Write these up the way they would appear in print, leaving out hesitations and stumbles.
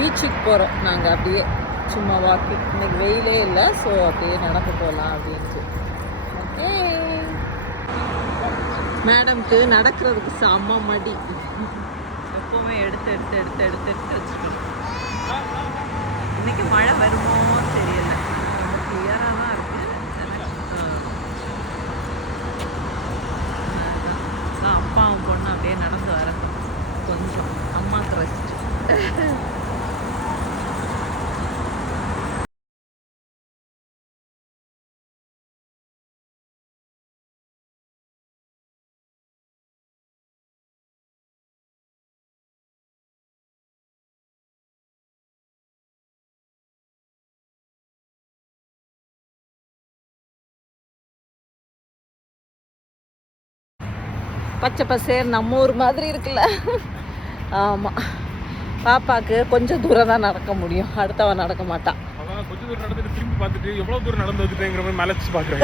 பீச்சுக்கு போகிறோம் நாங்கள். அப்படியே சும்மா வாக்கிங், இன்னைக்கு வெயிலே இல்லை, ஸோ அப்படியே நடக்க போகலாம் அப்படின்ட்டு. ஓகே, மேடம்க்கு நடக்கிறதுக்கு செம்ம மடி. எப்போவுமே எடுத்து வச்சுக்கணும். இன்னைக்கு மழை வருமோ தெரியல, ரொம்ப கிளியராக தான் இருக்குது. அப்பாவும் பொண்ணு அப்படியே நடந்து வரட்டும், கொஞ்சம் அம்மாவுக்கு ரெஸ்ட். பச்சை பசேர் நம்ம ஊர் மாதிரி இருக்குல்ல. ஆமாம், பாப்பாவுக்கு கொஞ்சம் தூரம் தான் நடக்க முடியும், அடுத்தவன் நடக்க மாட்டான். கொஞ்சம் தூரம் நடந்துட்டு திரும்பி பார்த்துட்டு எவ்வளோ தூரம் நடந்து வந்துட்டேங்கிற மாதிரி மலைச்சு பார்க்குறேன்.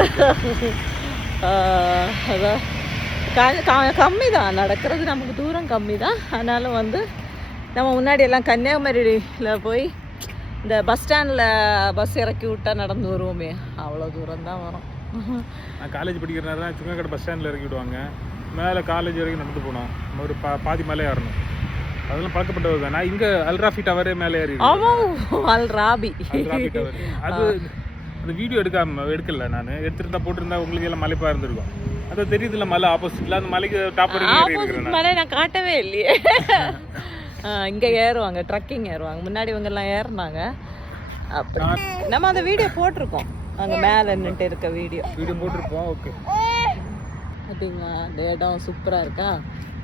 அதான் கம்மி தான் நடக்கிறது, நமக்கு தூரம் கம்மி தான். அதனால வந்து நம்ம முன்னாடி எல்லாம் கன்னியாகுமரியில் போய் இந்த பஸ் ஸ்டாண்டில் பஸ் இறக்கி விட்டால் நடந்து வருவோமே, அவ்வளோ தூரம் தான் வரும். நான் காலேஜ் படிக்கிற நேரம் சுங்கக்கடை பஸ் ஸ்டாண்டில் இறக்கி விடுவாங்க, மேலே காலேஜ் வரைக்கும் நடந்து போனோம். ஒரு பாதி மேலே ஏறணும், அதெல்லாம் பழக்கப்பட்டது தான். நான் இங்கே அல்ராஃபி டவரே மேலே ஏறி. அல்ராபி டவர், அது அந்த வீடியோ எடுக்கல, நான் எடுத்துருந்தா போட்டிருந்தா உங்களுக்கு எல்லாம் மலைப்பாக இருந்திருக்கும். அது தெரியுதுல்ல, மலை ஆப்போசிட்ல அந்த மலைக்கு டாப் மலை நான் காட்டவே இல்லையே. இங்கே ஏறுவாங்க, ட்ரக்கிங் ஏறுவாங்க. முன்னாடி இவங்க எல்லாம் ஏறினாங்க. அப்படி நம்ம அந்த வீடியோ போட்டிருக்கோம், அங்கே மேலே நின்றுட்டு இருக்க வீடியோ போட்டிருப்போம். ஓகே, அப்படிங்களா? இந்த இடம் சூப்பராக இருக்கா,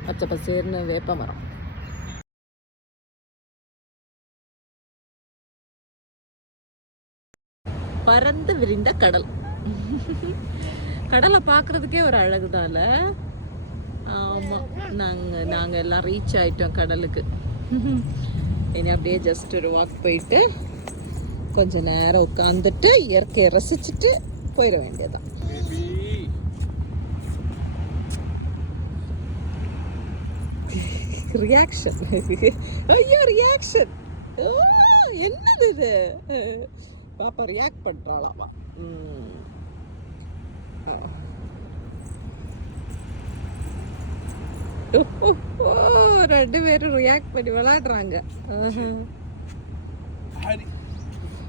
பச்சை பசேர்னு வேப்ப மரம். பறந்து விரிந்த கடல். கடலை பார்க்குறதுக்கே ஒரு அழகுதான்ல. ஆமாம், நாங்கள் எல்லாம் ரீச் ஆகிட்டோம் கடலுக்கு. இனி அப்படியே ஜஸ்ட் ஒரு வாக் போயிட்டு கொஞ்சம் நேரம் உட்காந்துட்டு இயற்கையை ரசிச்சுட்டு போயிட வேண்டியதான். ரியாக்ஷன், ஐயோ ரியாக்ஷன், என்னது இது? பாப்பா ரியாக்ட் பண்ணுறாளாமா. ரெண்டு பேரும் ரியாக்ட் பண்ணி விளையாடுறாங்க.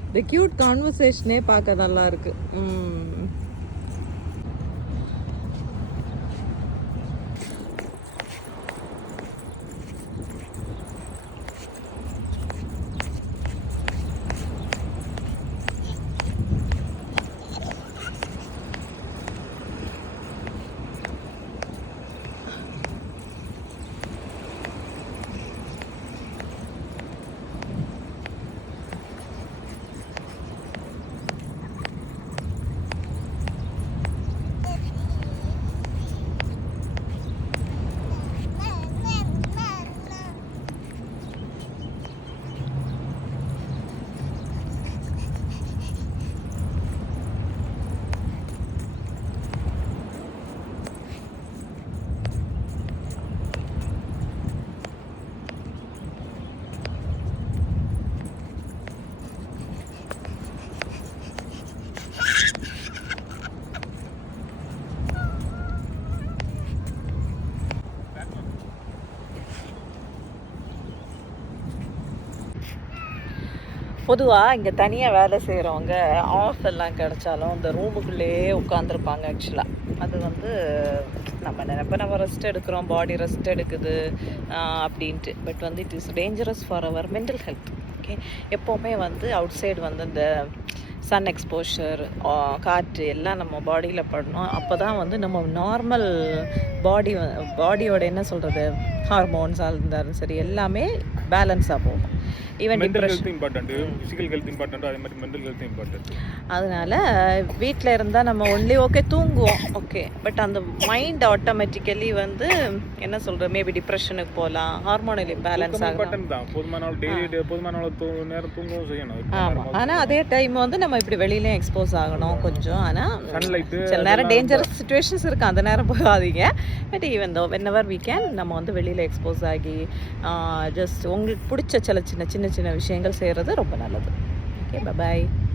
இந்த கியூட் கான்வர்சேஷனே பார்க்க நல்லா இருக்கு. பொதுவாக இங்கே தனியாக வேலை செய்கிறவங்க ஆஃப் எல்லாம் கிடச்சாலும் இந்த ரூமுக்குள்ளேயே உட்காந்துருப்பாங்க. ஆக்சுவலாக அது வந்து நம்ம நினைப்ப நம்ம ரெஸ்ட் எடுக்கிறோம், பாடி ரெஸ்ட் எடுக்குது அப்படின்ட்டு. பட் வந்து it is dangerous for our mental health. Okay, எப்போவுமே வந்து அவுட் சைடு வந்து இந்த சன் எக்ஸ்போஷர், காற்று எல்லாம் நம்ம பாடியில் படணும். அப்போ தான் வந்து நம்ம நார்மல் பாடியோட என்ன சொல்கிறது, ஹார்மோன்ஸாக இருந்தாலும் சரி எல்லாமே பேலன்ஸாக போகும். Even depression important, physical health important, அதே மாதிரி மென்டல் ஹெல்த் இம்பார்ட்டன்ட். அதனால வீட்டில் இருந்தால் நம்ம ஒன்லி ஓகே தூங்குவோம், ஓகே, பட் அந்த மைண்ட் ஆட்டோமேட்டிக்கலி வந்து என்ன சொல்கிறது, மேபி டிப்ரெஷனுக்கு போகலாம், ஹார்மோனல் இம்பேலன்ஸ் ஆகும். போதுமான நேரம் தூங்கவும் செய்யணும். ஆமாம், ஆனால் அதே டைம் வந்து நம்ம இப்படி வெளியிலையும் எக்ஸ்போஸ் ஆகணும் கொஞ்சம். ஆனால் சன்லைட்டு சில நேரம் டேஞ்சரஸ் சுச்சுவேஷன்ஸ் இருக்குது, அந்த நேரம் போகாதீங்க. But even though when ever we can நம்ம வந்து வெளியில் எக்ஸ்போஸ் ஆகி ஜஸ்ட் உங்களுக்கு பிடிச்ச சின்ன சின்ன சின்ன சின்ன விஷயங்கள் செய்கிறது ரொம்ப நல்லது. ஓகே, பாய்.